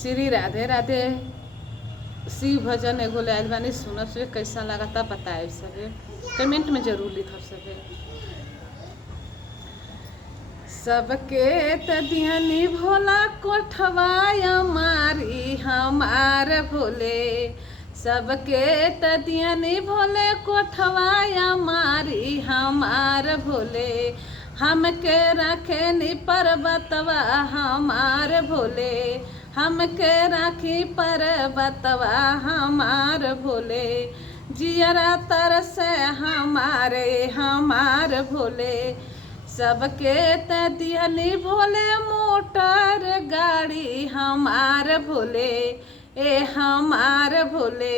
श्री राधे राधे। शिव भजन एगो लाइल बानी, सुनब से कैसा लागता बताए सके, कमेंट में जरूर लिखब सके। सबके तदियनी भोला कोठवाया मारी हमार भोले, सबके तदियनी भोले कोठवाया मारी हमार भोले, हमके रखे नी पर्वतवा हमार भोले, हमके राखी पर्वतवा हमार भोले, जियरा तरसे हमार भोले, सबके तदियनी भोले मोटर गाड़ी हमार भोले, ए हमार भोले,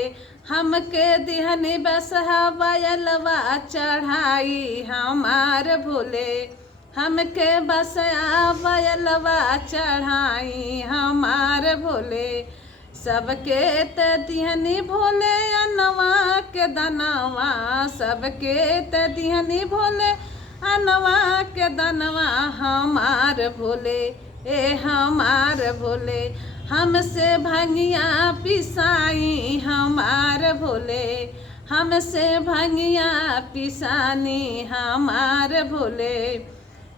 हमके दिहनी बसहा बैलवा चढ़ाई हमार भोले, हमके बसहा बैलवा चढ़ाई हमार भोले, सबके तदियनी भोले अनवा के दनवा, सबके तदियनी भोले अनवा के दनवा हमार भोले, ए हमार भोले, हमसे भंगिया पिसाई हमार भोले, हमसे भंगिया पिसानी हमार भोले,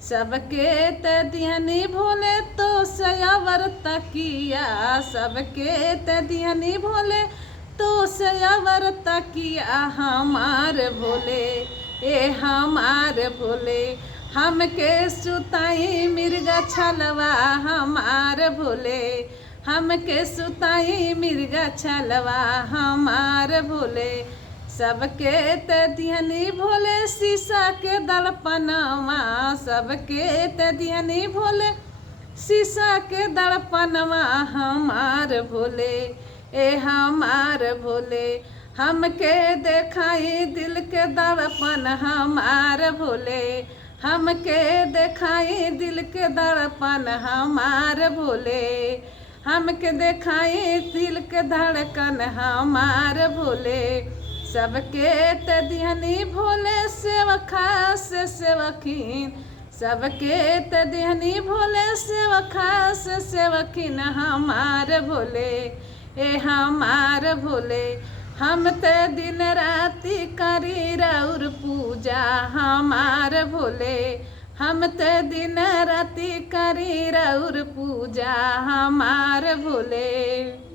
सबके तदियनी भोले तो सयावर तकिया, सबके तदियनी भोले तो सयावर तकिया हमार भोले, ए हमार भोले, हमके सुताई मिर्गा छलवा हमार भोले, हमके सुताई मिर्गा छलवा हमार भोले, सबके तदियनी भोले शीशा के दर्पणवा, सबके तदियनी भोले शीशा के दर्पणवा हमार भोले, ए हमार भोले, हमके देखाई दिल के दर्पण हमार भोले, हमके देखाई दिल के दर्पण हमार भोले, हमके देखाई दिल के धड़कन हमार भोले, सबके तदियनी भोले सेवखा से सेवकीन, सबके तदियनी भोले सेवखा से सेवकीन हमार भोले, ए हमार भोले, हम ते दिन राति करी रौर पूजा हमार भोले, हम ते दिन राति करी रौर पूजा हमार भोले।